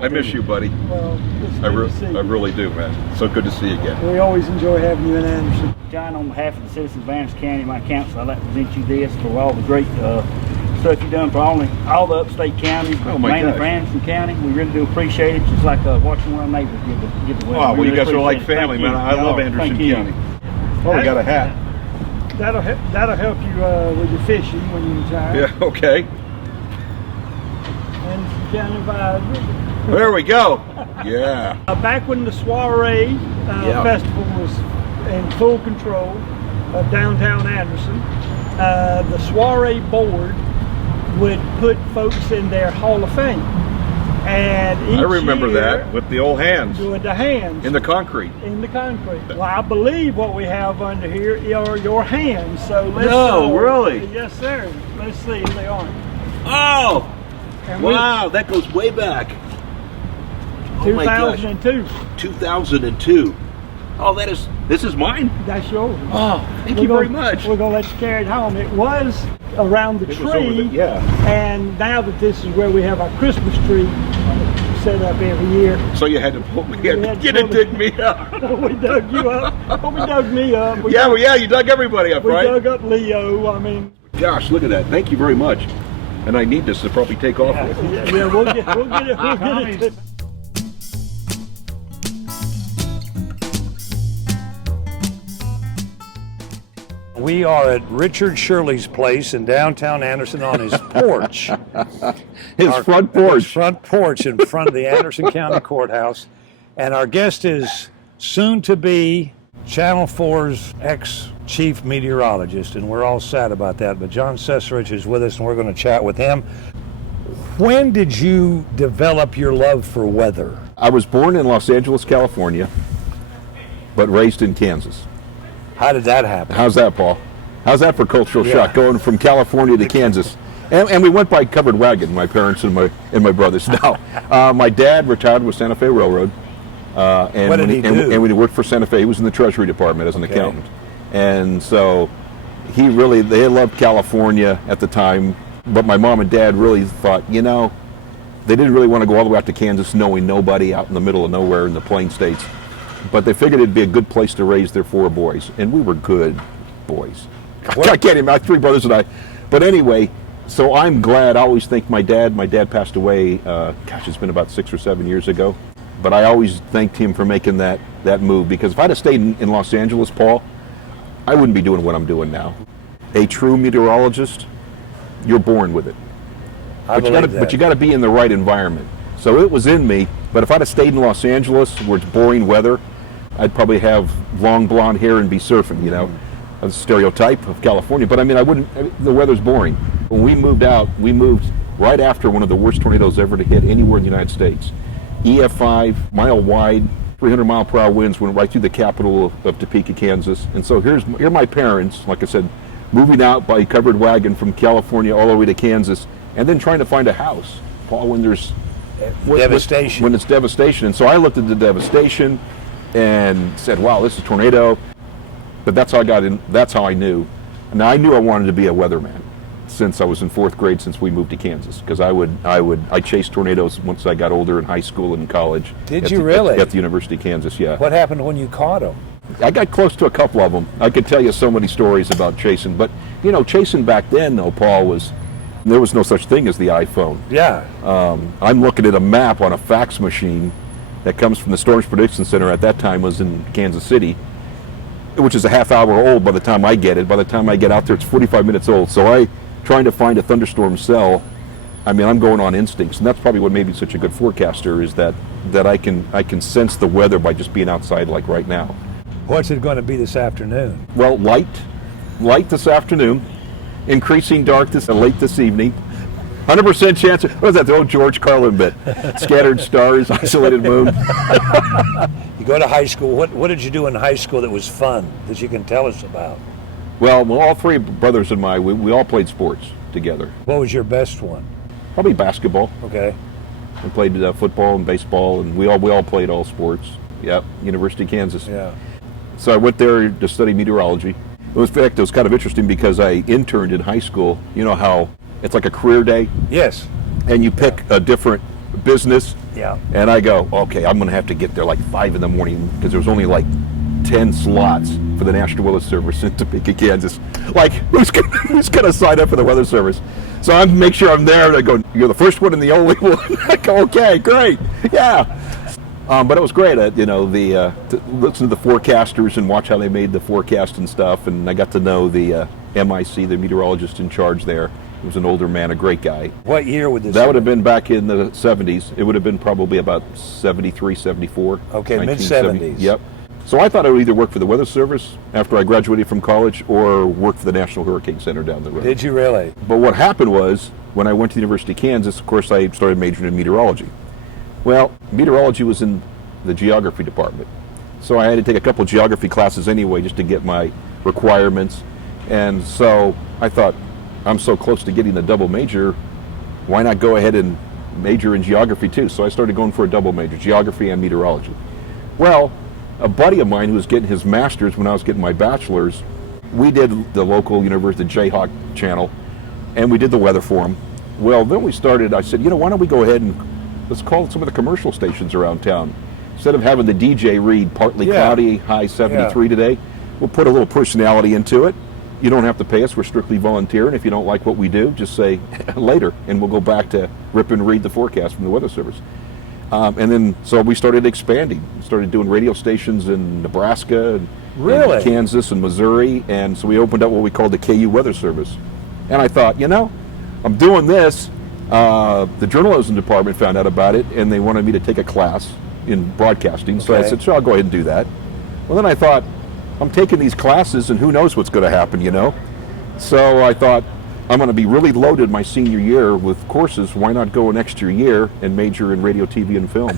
I miss you, buddy. Well, it's good to see you. I really do, man. So good to see you again. We always enjoy having you in Anderson. John, on behalf of the citizens of Anderson County, my council, I'd like to present you this for all the great stuff you've done for all the upstate counties, mainly for Anderson County. We really do appreciate it. Just like watching one of our neighbors give the win. Wow, well, you guys are like family, man. I love Anderson County. Oh, we got a hat. That'll help you with your fishing when you retire. Yeah, okay. Anderson County vibe. There we go. Yeah. Back when the soiree festival was in full control of downtown Anderson, the soiree board would put folks in their Hall of Fame. And each I remember year, that with the old hands. With the hands. In the concrete. In the concrete. Well, I believe what we have under here are your hands. So let's really? Yes, sir. Let's see if they are. Oh! And wow, that goes way back. 2002. Oh my gosh. 2002. Oh, this is mine? That's yours. Oh, thank you very much. We're going to let you carry it home. It was around the tree. And now that this is where we have our Christmas tree set up every year. So you had to pull me in. You didn't dig me up. We dug you up. We dug me up. You dug everybody up, right? We dug up Leo. I mean. Gosh, look at that. Thank you very much. And I need this to probably take off with. Yeah, we'll get it. We are at Richard Shirley's place in downtown Anderson on his porch. His front porch. His front porch in front of the Anderson County Courthouse. And our guest is soon to be Channel 4's ex-chief meteorologist, and we're all sad about that. But John Cessarich is with us, and we're going to chat with him. When did you develop your love for weather? I was born in Los Angeles, California, but raised in Kansas. How did that happen? How's that, Paul? How's that for cultural shock, going from California to Kansas? And we went by covered wagon, my parents and my brothers. Now, my dad retired with Santa Fe Railroad. And what did he do? And when he worked for Santa Fe, he was in the Treasury Department as an accountant. And so they loved California at the time, but my mom and dad really thought, they didn't really want to go all the way out to Kansas knowing nobody out in the middle of nowhere in the Plain States. But they figured it'd be a good place to raise their 4 boys. And we were good boys. I can't even, my 3 brothers and I. But anyway, so I'm glad. I always think my dad passed away, it's been about 6 or 7 years ago. But I always thanked him for making that move, because if I'd have stayed in Los Angeles, Paul, I wouldn't be doing what I'm doing now. A true meteorologist, you're born with it. But you got to be in the right environment. So it was in me, but if I'd have stayed in Los Angeles where it's boring weather, I'd probably have long blonde hair and be surfing, a stereotype of California. But I mean, the weather's boring. When we moved out, we moved right after one of the worst tornadoes ever to hit anywhere in the United States. EF5, mile wide, 300-mile-per-hour winds went right through the capital of Topeka, Kansas. And so here are my parents, like I said, moving out by covered wagon from California all the way to Kansas, and then trying to find a house, Paul, when there's devastation. When it's devastation. And so I looked at the devastation and said, wow, this is a tornado. But that's how I got in. That's how I knew. Now I knew I wanted to be a weatherman since I was in 4th grade, since we moved to Kansas, because I chased tornadoes once I got older in high school and in college. Did you really? At the University of Kansas, yeah. What happened when you caught them? I got close to a couple of them. I could tell you so many stories about chasing. But, chasing back then, though, Paul, there was no such thing as the iPhone. Yeah. I'm looking at a map on a fax machine that comes from the Storms Prediction Center. At that time was in Kansas City, which is a half hour old by the time I get it. By the time I get out there, it's 45 minutes old. So trying to find a thunderstorm cell, I'm going on instincts. And that's probably what made me such a good forecaster, is that I can sense the weather by just being outside, like right now. What's it going to be this afternoon? Well, light this afternoon, increasing dark late this evening. 100% chance. What was that, the old George Carlin bit? Scattered stars, isolated moon. You go to high school. What did you do in high school that was fun, that you can tell us about? Well, all 3 brothers and we all played sports together. What was your best one? Probably basketball. Okay. We played football and baseball, and we all played all sports. Yep, University of Kansas. Yeah. So I went there to study meteorology. In fact, it was kind of interesting because I interned in high school. You know how it's like a career day? Yes. And you pick a different business. Yeah. And I go, okay, I'm going to have to get there like 5 in the morning because there was only like 10 slots for the National Weather Service in Topeka, Kansas. Like, who's gonna sign up for the Weather Service? So I make sure I'm there, and I go, you're the first one and the only one. I go, okay, great, yeah. But it was great, to listen to the forecasters and watch how they made the forecast and stuff. And I got to know the MIC, the meteorologist in charge there. He was an older man, a great guy. What year would this That would have been back in the 70s. It would have been probably about 73, 74. Okay, mid-70s. Yep. So I thought I would either work for the Weather Service after I graduated from college or work for the National Hurricane Center down the road. Did you really? But what happened was, when I went to the University of Kansas, of course, I started majoring in meteorology. Well, meteorology was in the geography department. So I had to take a couple of geography classes anyway just to get my requirements. And so I thought, I'm so close to getting a double major, why not go ahead and major in geography too? So I started going for a double major, geography and meteorology. Well, a buddy of mine who was getting his master's when I was getting my bachelor's, we did the local university Jayhawk channel, and we did the weather for him. Well, then we started, I said, why don't we go ahead and let's call some of the commercial stations around town. Instead of having the DJ read partly cloudy, high 73 today, we'll put a little personality into it. You don't have to pay us, we're strictly volunteer, and if you don't like what we do, just say later, and we'll go back to rip and read the forecast from the Weather Service. And then, so we started expanding. We started doing radio stations in Nebraska, and Kansas, and Missouri, and so we opened up what we called the KU Weather Service. And I thought, I'm doing this. The journalism department found out about it, and they wanted me to take a class in broadcasting. So I said, sure, I'll go ahead and do that. Well, then I thought, I'm taking these classes, and who knows what's going to happen, So I thought, I'm going to be really loaded my senior year with courses. Why not go an extra year and major in radio, TV, and film?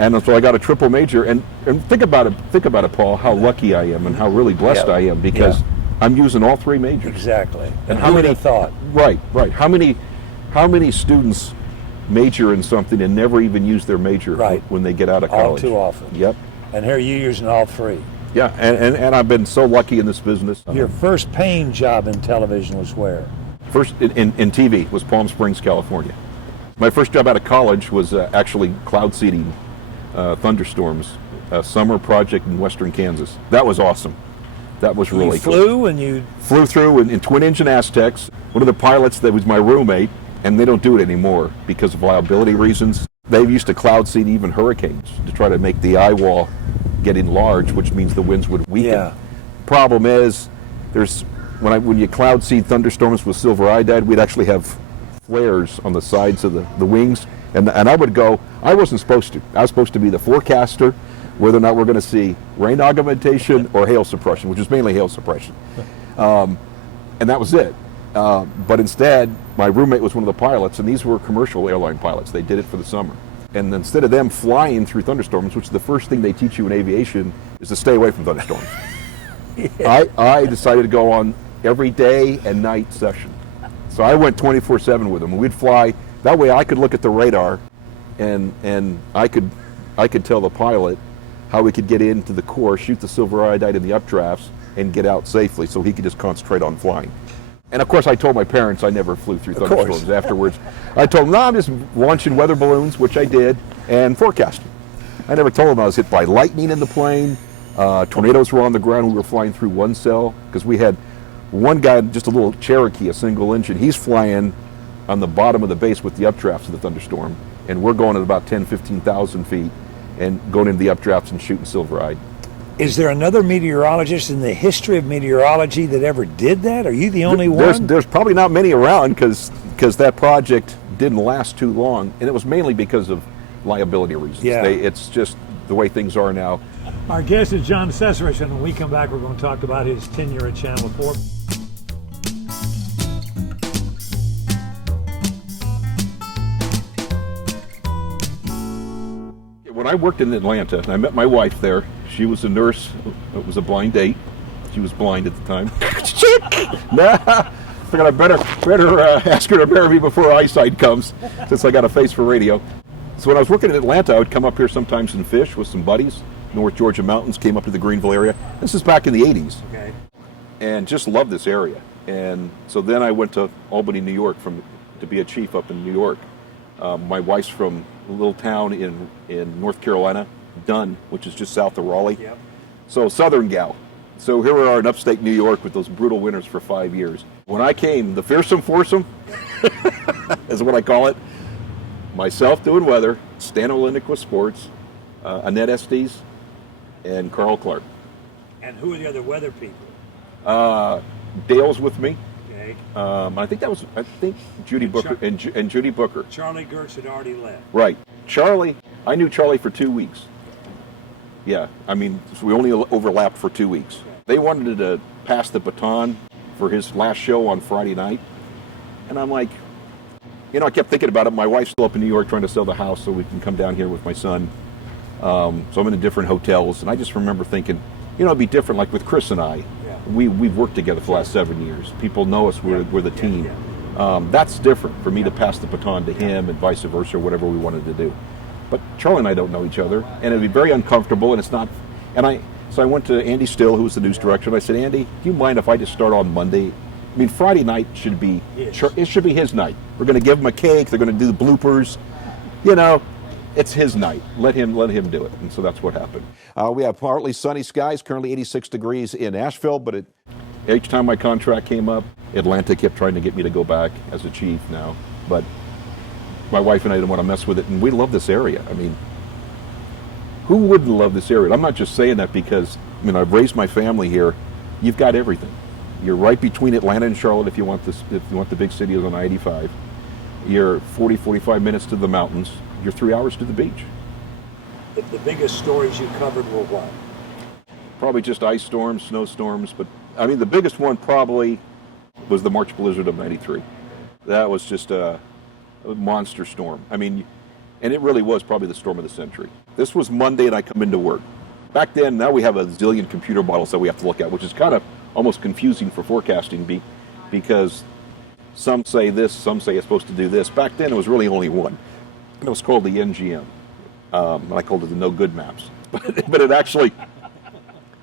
And so I got a triple major. And think about it, Paul, how lucky I am and how really blessed I am, because I'm using all 3 majors. Exactly. And how many thought? Right. How many students major in something and never even use their major when they get out of college? All too often. Yep. And here you're using all 3. Yeah, and I've been so lucky in this business. Your first paying job in television was where? First in TV was Palm Springs, California. My first job out of college was actually cloud seeding thunderstorms, a summer project in western Kansas. That was awesome. That was really cool. Flew through in twin-engine Aztecs. One of the pilots that was my roommate, and they don't do it anymore because of liability reasons. They used to cloud seed even hurricanes to try to make the eye wall getting large, which means the winds would weaken. Yeah. Problem is, when you cloud seed thunderstorms with silver iodide, we'd actually have flares on the sides of the wings, and I would go. I wasn't supposed to. I was supposed to be the forecaster, whether or not we're going to see rain augmentation or hail suppression, which is mainly hail suppression, and that was it. But instead, my roommate was one of the pilots, and these were commercial airline pilots. They did it for the summer. And instead of them flying through thunderstorms, which is the first thing they teach you in aviation, is to stay away from thunderstorms. I decided to go on every day and night session. So I went 24/7 with them. We'd fly. That way I could look at the radar, and I could tell the pilot how we could get into the core, shoot the silver iodide in the updrafts, and get out safely so he could just concentrate on flying. And of course, I told my parents I never flew through thunderstorms afterwards. I told them, no, I'm just launching weather balloons, which I did, and forecasting. I never told them I was hit by lightning in the plane. Tornadoes were on the ground. We were flying through one cell because we had one guy, just a little Cherokee, a single engine. He's flying on the bottom of the base with the updrafts of the thunderstorm. And we're going at about 10, 15,000 feet and going into the updrafts and shooting silver eye. Is there another meteorologist in the history of meteorology that ever did that? Are you the only one? There's probably not many around because that project didn't last too long, and it was mainly because of liability reasons. Yeah. It's just the way things are now. Our guest is John Cessarich, and when we come back, we're going to talk about his tenure at Channel 4. When I worked in Atlanta, and I met my wife there. She was a nurse. It was a blind date. She was blind at the time. Nah, I figured I better ask her to marry me before eyesight comes, since I got a face for radio. So when I was working in Atlanta, I would come up here sometimes and fish with some buddies. North Georgia mountains, came up to the Greenville area. This is back in the 80s. Okay. And just loved this area. And so then I went to Albany, New York to be a chief up in New York. My wife's from a little town in North Carolina, Dunn, which is just south of Raleigh. Yep. So southern gal. So here we are in upstate New York with those brutal winters for 5 years. When I came, the fearsome foursome is what I call it. Myself doing weather, Stan Olenek with sports, Annette Estes, and Carl Clark. And who are the other weather people? Dale's with me. Okay. I think Judy Booker and Judy Booker. Charlie Gertz had already left. Right. Charlie, I knew Charlie for 2 weeks. Yeah, I mean, so we only overlapped for 2 weeks. They wanted to pass the baton for his last show on Friday night. And I'm like, I kept thinking about it. My wife's still up in New York trying to sell the house so we can come down here with my son. So I'm in different hotels. And I just remember thinking, it'd be different like with Chris and I. Yeah. We've worked together for the last 7 years. People know us. We're the team. That's different for me to pass the baton to him and vice versa, whatever we wanted to do. But Charlie and I don't know each other, and it'd be very uncomfortable, and it's not. So I went to Andy Still, who was the news director, and I said, Andy, do you mind if I just start on Monday? I mean, Friday night should be it should be his night. We're going to give him a cake. They're going to do the bloopers. It's his night. Let him do it. And so that's what happened. We have partly sunny skies, currently 86 degrees in Asheville, but each time my contract came up, Atlanta kept trying to get me to go back as a chief now. But my wife and I didn't want to mess with it, and we love this area. I mean, who wouldn't love this area? I'm not just saying that because, I've raised my family here. You've got everything. You're right between Atlanta and Charlotte if you want the big cities on I-85. You're 45 minutes to the mountains. You're 3 hours to the beach. The biggest stories you covered were what? Probably just ice storms, snowstorms, but the biggest one probably was the March blizzard of '93. That was just a monster storm. And it really was probably the storm of the century. This was Monday and I come into work. Back then, now we have a zillion computer models that we have to look at, which is kind of almost confusing for forecasting because some say this, some say it's supposed to do this. Back then, it was really only one. And it was called the NGM. And I called it the no good maps. But it actually,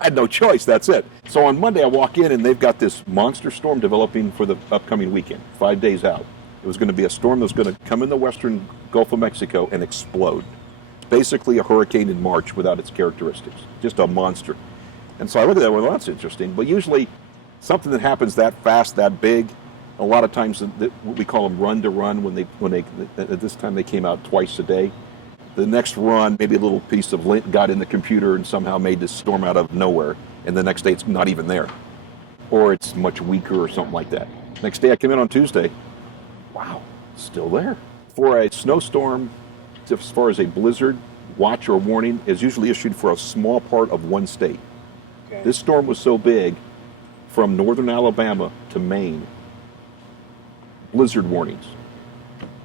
I had no choice, that's it. So on Monday, I walk in and they've got this monster storm developing for the upcoming weekend, 5 days out. It was going to be a storm that was going to come in the western Gulf of Mexico and explode. It's basically a hurricane in March without its characteristics, just a monster. And so I look at that, well, that's interesting. But usually something that happens that fast, that big, a lot of times what we call them run to run when they at this time they came out twice a day. The next run, maybe a little piece of lint got in the computer and somehow made this storm out of nowhere. And the next day it's not even there. Or it's much weaker or something like that. Next day I come in on Tuesday. Wow, still there. For a snowstorm, as far as a blizzard, watch or warning is usually issued for a small part of one state. Okay. This storm was so big, from northern Alabama to Maine, blizzard warnings.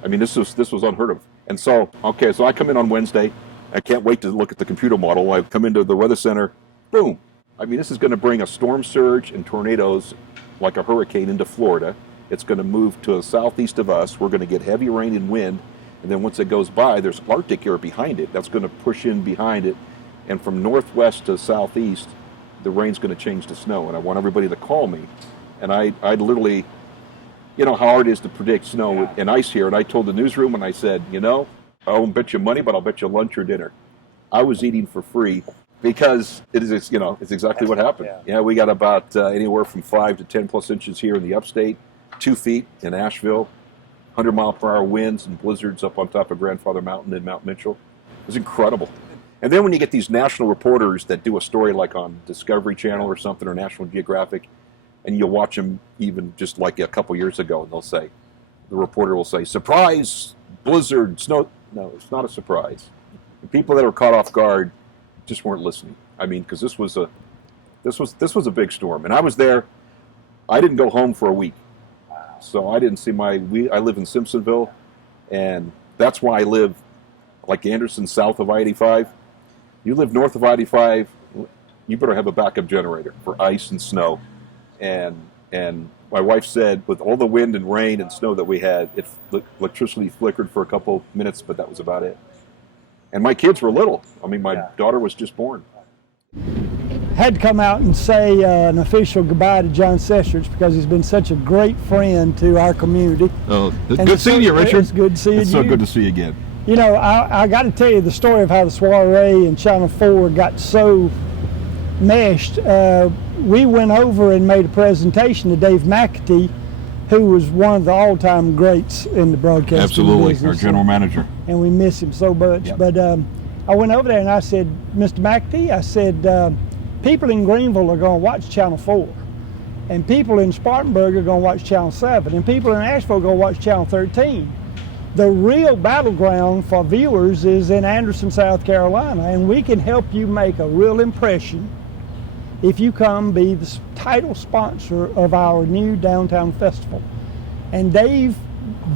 This was unheard of. And so I come in on Wednesday. I can't wait to look at the computer model. I come into the weather center, boom. This is going to bring a storm surge and tornadoes like a hurricane into Florida. It's going to move to the southeast of us. We're going to get heavy rain and wind. And then once it goes by, there's Arctic air behind it. That's going to push in behind it. And from northwest to southeast, the rain's going to change to snow. And I want everybody to call me. And I literally, how hard it is to predict snow and ice here. And I told the newsroom and I said, I won't bet you money, but I'll bet you lunch or dinner. I was eating for free because it's exactly what happened. Yeah, we got about anywhere from 5 to 10 plus inches here in the upstate. 2 feet in Asheville, 100-mile-per-hour winds and blizzards up on top of Grandfather Mountain in Mount Mitchell. It was incredible. And then when you get these national reporters that do a story like on Discovery Channel or something, or National Geographic, and you'll watch them even just like a couple years ago, and the reporter will say, surprise, blizzard, snow. No, it's not a surprise. The people that are caught off guard just weren't listening. Because this was a big storm. And I was there. I didn't go home for a week. So I didn't see I live in Simpsonville, and that's why I live like Anderson south of I-85. You live north of I-85, you better have a backup generator for ice and snow. And my wife said with all the wind and rain and snow that we had, electricity flickered for a couple minutes, but that was about it. And my kids were little. My daughter was just born. had to come out and say an official goodbye to John Cessarich because he's been such a great friend to our community. Oh, it's And good seeing you, Richard. It's good seeing you. It's so good to see you again. You know, I got to tell you the story of how the soiree and Channel 4 got so meshed. We went over and made a presentation to Dave McAtee, who was one of the all-time greats in the broadcasting Absolutely, business. our general manager. And we miss him so much. Yep. But I went over there and I said, Mr. McAtee, I said, people in Greenville are going to watch Channel 4. And people in Spartanburg are going to watch Channel 7. And people in Asheville are going to watch Channel 13. The real battleground for viewers is in Anderson, South Carolina. And we can help you make a real impression if you come be the title sponsor of our new downtown festival. And Dave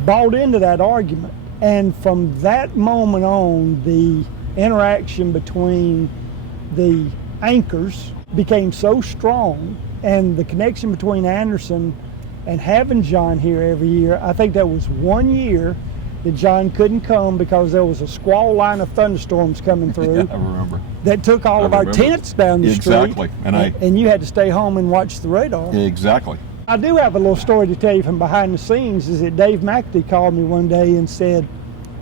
bought into that argument. And from that moment on, the interaction between the anchors became so strong, and the connection between Anderson and having John here every year. I think there was 1 year that John couldn't come because there was a squall line of thunderstorms coming through. Yeah, I remember. That took all of our tents down the street. Exactly. And you had to stay home and watch the radar. Exactly. I do have a little story to tell you from behind the scenes, is that Dave McAtee called me one day and said,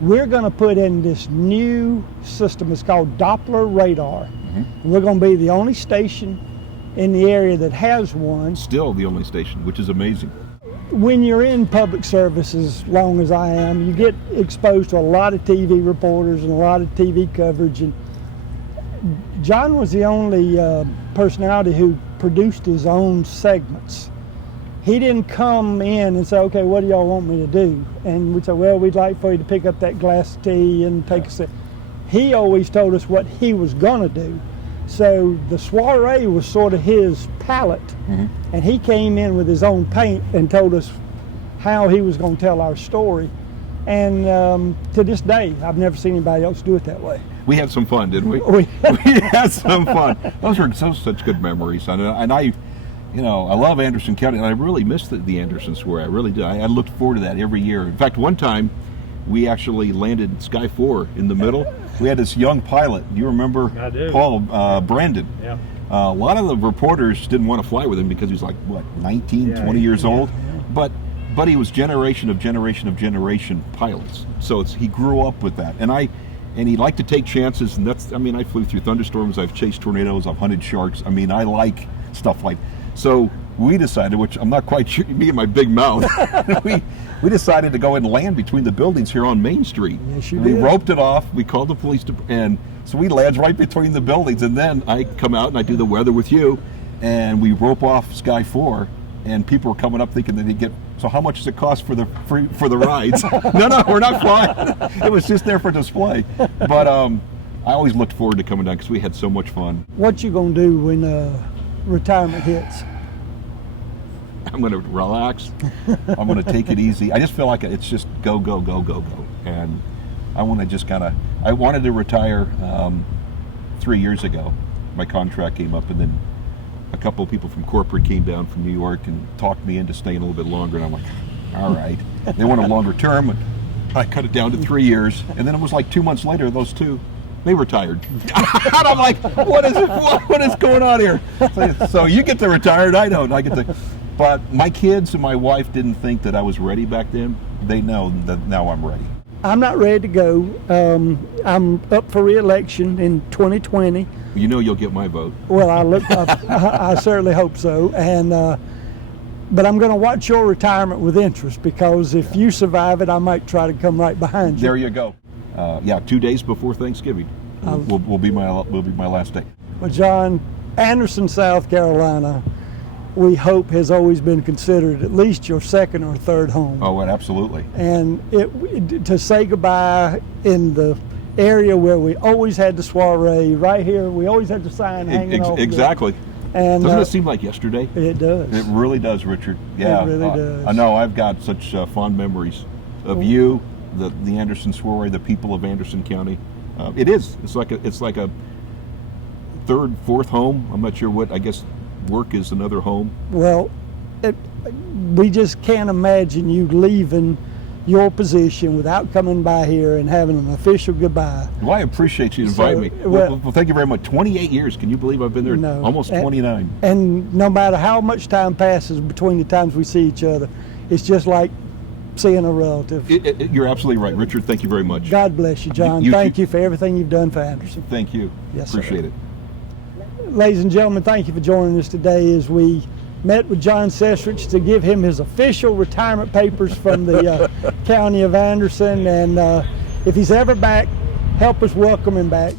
we're going to put in this new system. It's called Doppler radar. We're going to be the only station in the area that has one. Still the only station, which is amazing. When you're in public service as long as I am, you get exposed to a lot of TV reporters and a lot of TV coverage. And John was the only personality who produced his own segments. He didn't come in and say, okay, what do y'all want me to do? And we'd say, well, we'd like for you to pick up that glass of tea and take a sip. He always told us what he was gonna do. So the soiree was sort of his palette, and he came in with his own paint and told us how he was gonna tell our story. And to this day, I've never seen anybody else do it that way. We had some fun, didn't we? We had some fun. Those were such good memories. And I love Anderson County, and I really miss the Anderson soiree. I really do. I looked forward to that every year. In fact, one time, we actually landed Sky 4 in the middle. We had this young pilot. Do you remember? I do. Paul Brandon? Yeah. A lot of the reporters didn't want to fly with him because he was like, what, 19, 20 years old? But he was generation of generation pilots. So he grew up with that. And he liked to take chances, and I flew through thunderstorms, I've chased tornadoes, I've hunted sharks. I like stuff like that. So we decided, which I'm not quite sure, me and my big mouth, we decided to go and land between the buildings here on Main Street. Yes, you We did. roped it off, we called the police, and so we land right between the buildings, and then I come out and I do the weather with you, and we rope off Sky 4, and people were coming up thinking that they'd get, so how much does it cost for the rides? No, we're not flying. It was just there for display. But I always looked forward to coming down because we had so much fun. What you gonna do when retirement hits? I'm going to relax. I'm going to take it easy. I just feel like it's just go. And I want to just I wanted to retire 3 years ago. My contract came up, and then a couple of people from corporate came down from New York and talked me into staying a little bit longer. And I'm like, all right. They want a longer term. And I cut it down to 3 years. And then it was like 2 months later, those two, they retired. And I'm like, what is going on here? So you get to retire, and I don't. I get to. But my kids and my wife didn't think that I was ready back then. They know that now I'm ready. I'm not ready to go. I'm up for re-election in 2020. You know you'll get my vote. Well, I certainly hope so. And but I'm going to watch your retirement with interest, because if you survive it, I might try to come right behind you. There you go. 2 days before Thanksgiving will be my last day. Well, John, Anderson, South Carolina, we hope has always been considered at least your second or third home. Oh, absolutely. And to say goodbye in the area where we always had the soiree, right here, we always had the sign hanging off. Exactly. And doesn't it seem like yesterday? It does. It really does, Richard. Yeah, it really does. I know. I've got such fond memories of you, the Anderson soiree, the people of Anderson County. It is. It's like a third, fourth home. I'm not sure what. I guess work is another home. Well, we just can't imagine you leaving your position without coming by here and having an official goodbye. Well, I appreciate you inviting me. Well, thank you very much. 28 years. Can you believe I've been there? No. Almost 29. And no matter how much time passes between the times we see each other, it's just like seeing a relative. You're absolutely right, Richard. Thank you very much. God bless you, John. Thank you for everything you've done for Anderson. Thank you. Yes, appreciate sir. it. Ladies and gentlemen, thank you for joining us today as we met with John Cessarich to give him his official retirement papers from the County of Anderson. And if he's ever back, help us welcome him back.